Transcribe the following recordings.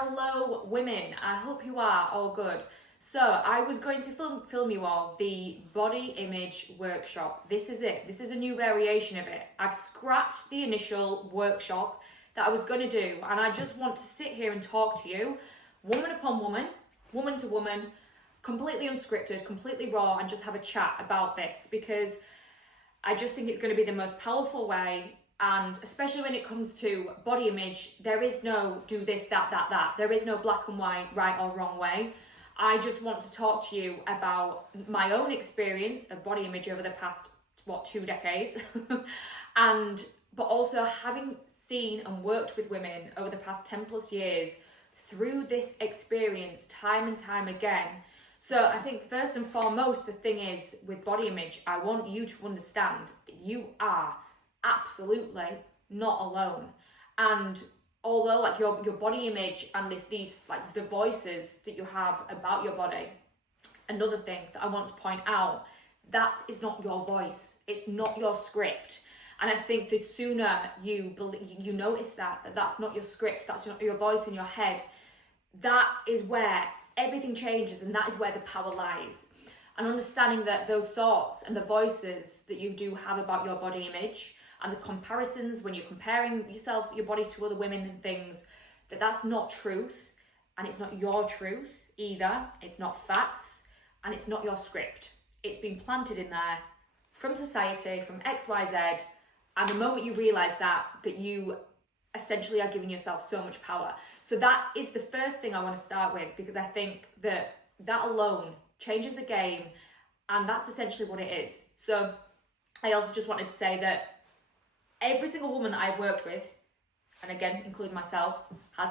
Hello women, I hope you are all good. So I was going to film you all the body image workshop. This is it. This is a new variation of it. I've scrapped the initial workshop that I was going to do, and I just want to sit here and talk to you, woman upon woman, woman to woman, completely unscripted, completely raw, and just have a chat about this, because I just think it's going to be the most powerful way. And especially when it comes to body image, there is no do this, that. There is no black and white, right or wrong way. I just want to talk to you about my own experience of body image over the past, 2 decades. But also having seen and worked with women over the past 10 plus years through this experience time and time again. So I think first and foremost, the thing is with body image, I want you to understand that you are absolutely not alone. And although like your body image and these like the voices that you have about your body, another thing that I want to point out, that is not your voice, it's not your script. And I think the sooner you notice that's not your script, that's not your voice in your head, that is where everything changes, and that is where the power lies. And understanding that those thoughts and the voices that you do have about your body image and the comparisons when you're comparing yourself, your body to other women and things, that's not truth, and it's not your truth either. It's not facts, and it's not your script. It's been planted in there from society, from XYZ, and the moment you realise that you essentially are giving yourself so much power. So that is the first thing I want to start with, because I think that alone changes the game, and that's essentially what it is. So I also just wanted to say that every single woman that I've worked with, and again, including myself, has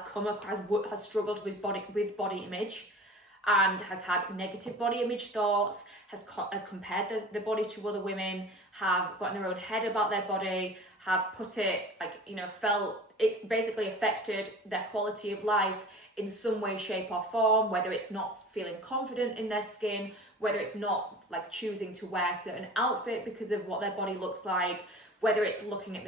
struggled with body image, and has had negative body image thoughts, has compared the body to other women, have got in their own head about their body, have put it, felt it's basically affected their quality of life in some way, shape or form, whether it's not feeling confident in their skin, whether it's not like choosing to wear a certain outfit because of what their body looks like, whether it's looking at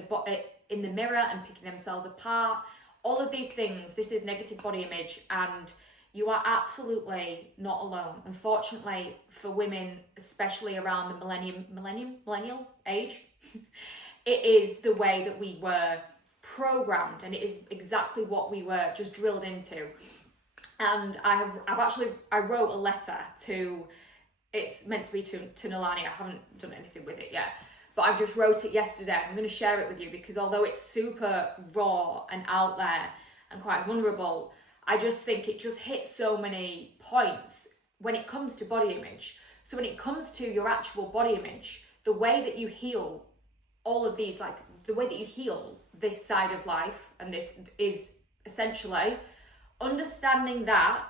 in the mirror and picking themselves apart. All of these things, this is negative body image, and you are absolutely not alone. Unfortunately, for women, especially around the millennial age, it is the way that we were programmed, and it is exactly what we were just drilled into. And I wrote a letter to, it's meant to be to Nalani. I haven't done anything with it yet, but I've just wrote it yesterday. I'm going to share it with you, because although it's super raw and out there and quite vulnerable, I just think it just hits so many points when it comes to body image. So when it comes to your actual body image, the way that you heal all of these, like the way that you heal this side of life, and this is essentially understanding that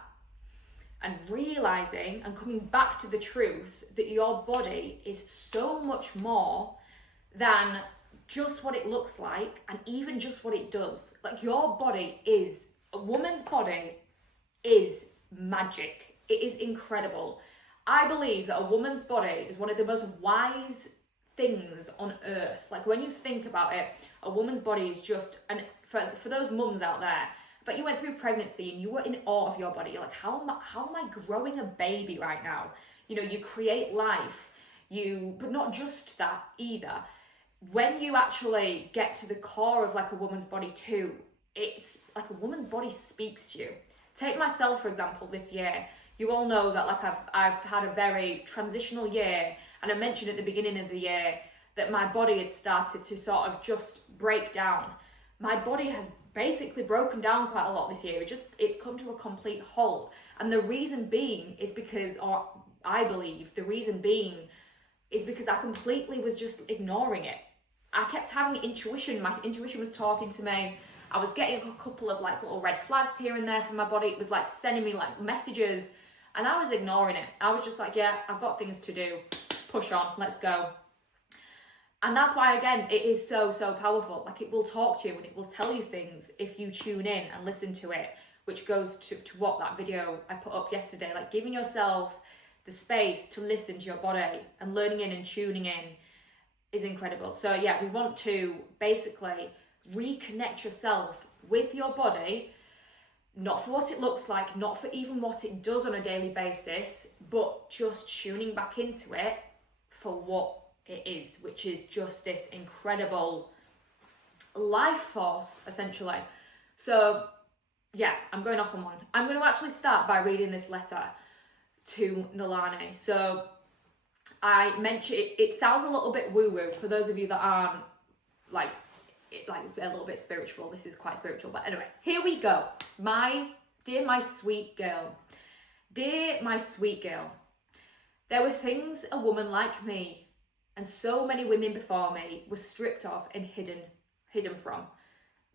and realizing and coming back to the truth that your body is so much more than just what it looks like, and even just what it does. Like a woman's body is magic. It is incredible. I believe that a woman's body is one of the most wise things on earth. Like when you think about it, a woman's body is just, and for those mums out there, but you went through pregnancy and you were in awe of your body. You're like, how am I growing a baby right now? You create life, but not just that either. When you actually get to the core of like a woman's body too, it's like a woman's body speaks to you. Take myself, for example, this year. You all know that like I've had a very transitional year, and I mentioned at the beginning of the year that my body had started to sort of just break down. My body has basically broken down quite a lot this year. It's come to a complete halt. And the reason being is because, or I believe the reason being is because I completely was just ignoring it. I kept having intuition. My intuition was talking to me. I was getting a couple of like little red flags here and there from my body. It was like sending me like messages, and I was ignoring it. I was just like, yeah, I've got things to do. Push on, let's go. And that's why, again, it is so, so powerful. Like it will talk to you and it will tell you things if you tune in and listen to it, which goes to what that video I put up yesterday, like giving yourself the space to listen to your body and learning in and tuning in is incredible. So yeah, we want to basically reconnect yourself with your body Not for what it looks like, not for even what it does on a daily basis, but just tuning back into it for what it is, which is just this incredible life force, essentially. So, yeah, I'm going off on one. I'm going to actually start by reading this letter to Nalani. So, I mentioned it sounds a little bit woo-woo for those of you that aren't like a little bit spiritual. This is quite spiritual, but anyway, here we go. Dear my sweet girl, there were things a woman like me and so many women before me was stripped of and hidden from.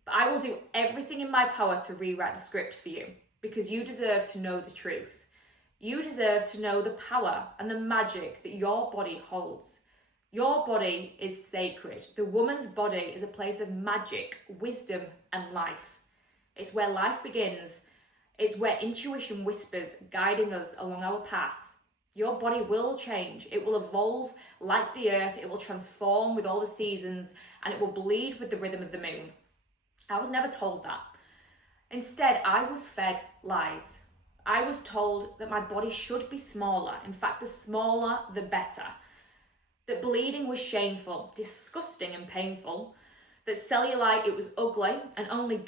But I will do everything in my power to rewrite the script for you, because you deserve to know the truth. You deserve to know the power and the magic that your body holds. Your body is sacred. The woman's body is a place of magic, wisdom, and life. It's where life begins. It's where intuition whispers, guiding us along our path. Your body will change. It will evolve like the earth. It will transform with all the seasons, and it will bleed with the rhythm of the moon. I was never told that. Instead, I was fed lies. I was told that my body should be smaller. In fact, the smaller, the better. That bleeding was shameful, disgusting and painful. That cellulite, it was ugly and only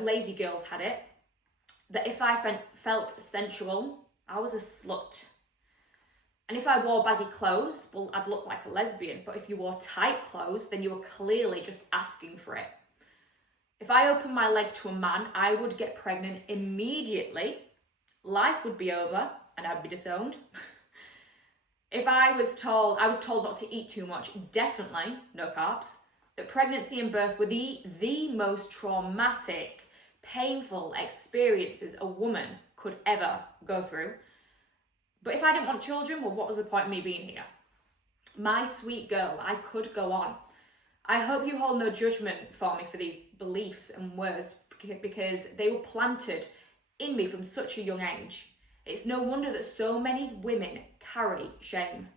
lazy girls had it. That if I felt sensual, I was a slut. And if I wore baggy clothes, well, I'd look like a lesbian. But if you wore tight clothes, then you were clearly just asking for it. If I opened my leg to a man, I would get pregnant immediately. Life would be over and I'd be disowned. If I was told not to eat too much, definitely no carbs. That pregnancy and birth were the most traumatic, painful experiences a woman could ever go through. But if I didn't want children, well, what was the point of me being here? My sweet girl, I could go on. I hope you hold no judgment for me for these beliefs and words, because they were planted in me from such a young age. It's no wonder that so many women carry shame.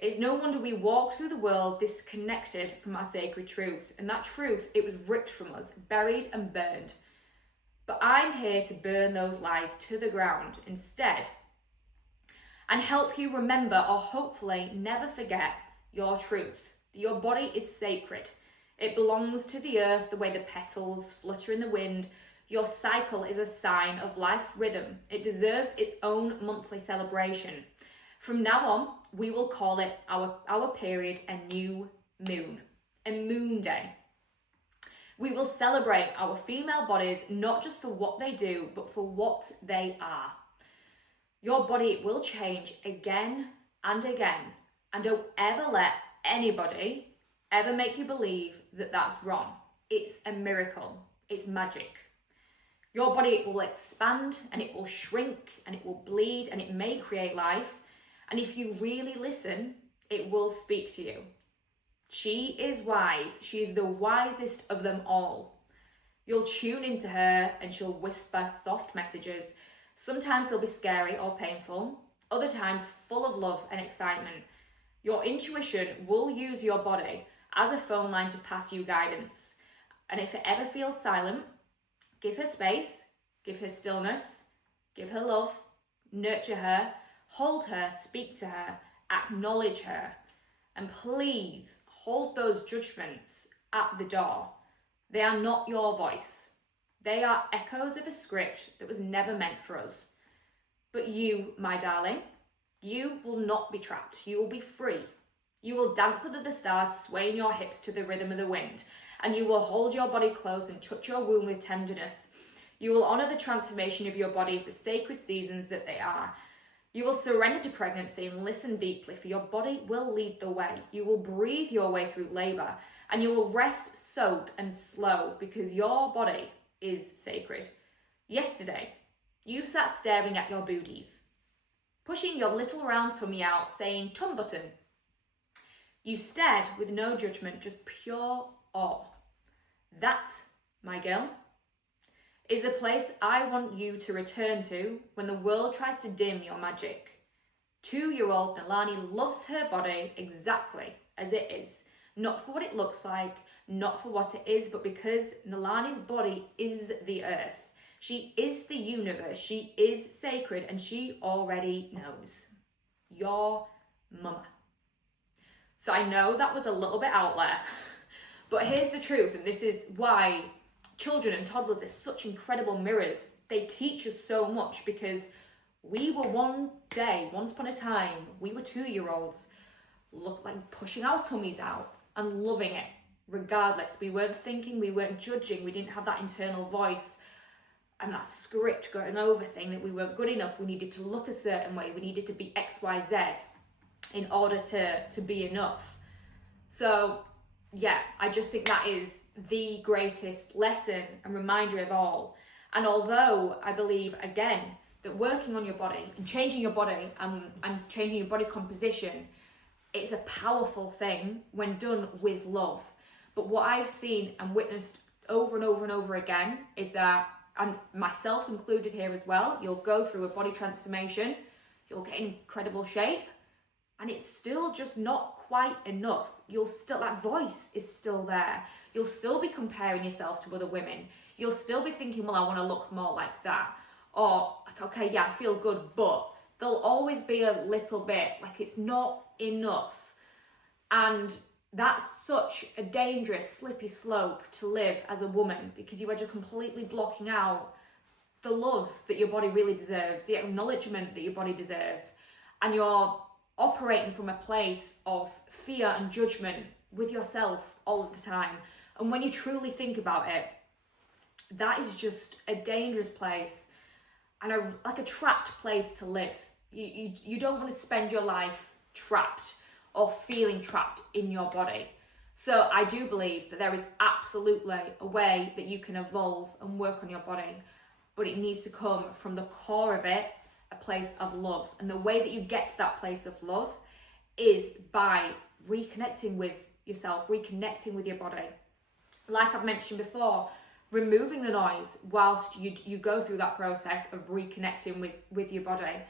It's no wonder we walk through the world disconnected from our sacred truth. And that truth, it was ripped from us, buried and burned. But I'm here to burn those lies to the ground instead, and help you remember, or hopefully never forget, your truth. Your body is sacred. It belongs to the earth the way the petals flutter in the wind. Your cycle is a sign of life's rhythm. It deserves its own monthly celebration. From now on, we will call it our period a new moon, a moon day. We will celebrate our female bodies not just for what they do, but for what they are. Your body will change again and again, and don't ever let anybody ever make you believe that that's wrong. It's a miracle. It's magic. Your body will expand and it will shrink and it will bleed and it may create life. And if you really listen, it will speak to you. She is wise. She is the wisest of them all. You'll tune into her and she'll whisper soft messages. Sometimes they'll be scary or painful. Other times full of love and excitement. Your intuition will use your body as a phone line to pass you guidance. And if it ever feels silent, give her space, give her stillness, give her love, nurture her, hold her, speak to her, acknowledge her. And please hold those judgments at the door. They are not your voice. They are echoes of a script that was never meant for us. But you, my darling, you will not be trapped. You will be free. You will dance under the stars, swaying your hips to the rhythm of the wind. And you will hold your body close and touch your womb with tenderness. You will honour the transformation of your body as the sacred seasons that they are. You will surrender to pregnancy and listen deeply, for your body will lead the way. You will breathe your way through labour, and you will rest, soak and slow, because your body is sacred. Yesterday, you sat staring at your booties, pushing your little round tummy out, saying, "Tum button." You stared with no judgment, just pure awe. That, my girl, is the place I want you to return to when the world tries to dim your magic. 2-year-old Nalani loves her body exactly as it is, not for what it looks like, not for what it is, but because Nalani's body is the earth. She is the universe. She is sacred, and she already knows. Your mama. So I know that was a little bit out there, but here's the truth, and this is why children and toddlers are such incredible mirrors. They teach us so much, because we were one day, once upon a time, we were 2-year-olds, like pushing our tummies out and loving it regardless. We weren't thinking, we weren't judging, we didn't have that internal voice and that script going over saying that we weren't good enough, we needed to look a certain way, we needed to be XYZ in order to be enough. So yeah, I just think that is the greatest lesson and reminder of all. And although I believe, again, that working on your body and changing your body and changing your body composition, it's a powerful thing when done with love. But what I've seen and witnessed over and over and over again is that, and myself included here as well, you'll go through a body transformation, you'll get in incredible shape, and it's still just not quite enough. You'll still, that voice is still there. You'll still be comparing yourself to other women. You'll still be thinking, well, I want to look more like that. Or, like, okay, yeah, I feel good, but there'll always be a little bit, like it's not enough. And that's such a dangerous, slippery slope to live as a woman, because you are just completely blocking out the love that your body really deserves, the acknowledgement that your body deserves. And you're operating from a place of fear and judgment with yourself all of the time. And when you truly think about it, that is just a dangerous place and like a trapped place to live. You don't want to spend your life trapped or feeling trapped in your body. So I do believe that there is absolutely a way that you can evolve and work on your body, but it needs to come from the core of it, a place of love. And the way that you get to that place of love is by reconnecting with yourself, reconnecting with your body. Like I've mentioned before, removing the noise whilst you go through that process of reconnecting with your body.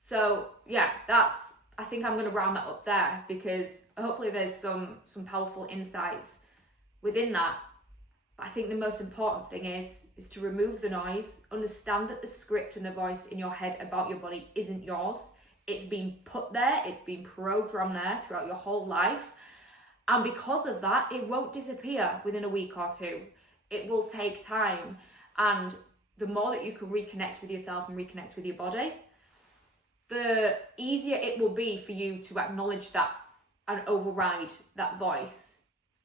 So yeah, I think I'm going to round that up there, because hopefully there's some powerful insights within that. But I think the most important thing is to remove the noise, understand that the script and the voice in your head about your body isn't yours. It's been put there, it's been programmed there throughout your whole life. And because of that, it won't disappear within a week or two. It will take time. And the more that you can reconnect with yourself and reconnect with your body, the easier it will be for you to acknowledge that and override that voice.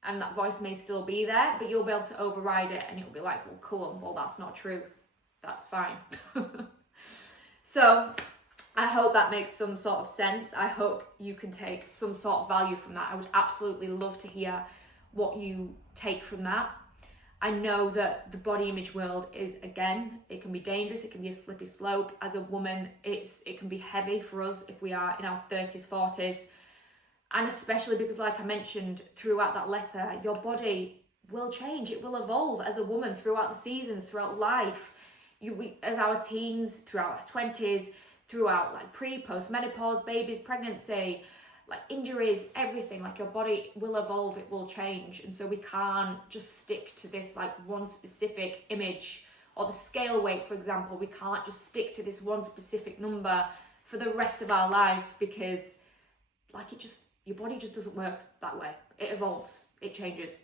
And that voice may still be there, but you'll be able to override it, and it'll be like, well, cool, well, that's not true. That's fine. So I hope that makes some sort of sense. I hope you can take some sort of value from that. I would absolutely love to hear what you take from that. I know that the body image world is, again, it can be dangerous, it can be a slippery slope. As a woman, it can be heavy for us if we are in our 30s, 40s. And especially because, like I mentioned throughout that letter, your body will change, it will evolve as a woman throughout the seasons, throughout life. As our teens, throughout our 20s, throughout like post menopause, babies, pregnancy, like injuries, everything, like your body will evolve, it will change. And so we can't just stick to this like one specific image, or the scale weight, for example. We can't just stick to this one specific number for the rest of our life, because like your body just doesn't work that way. It evolves, it changes.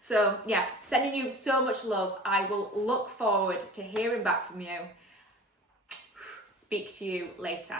So yeah, sending you so much love. I will look forward to hearing back from you. Speak to you later.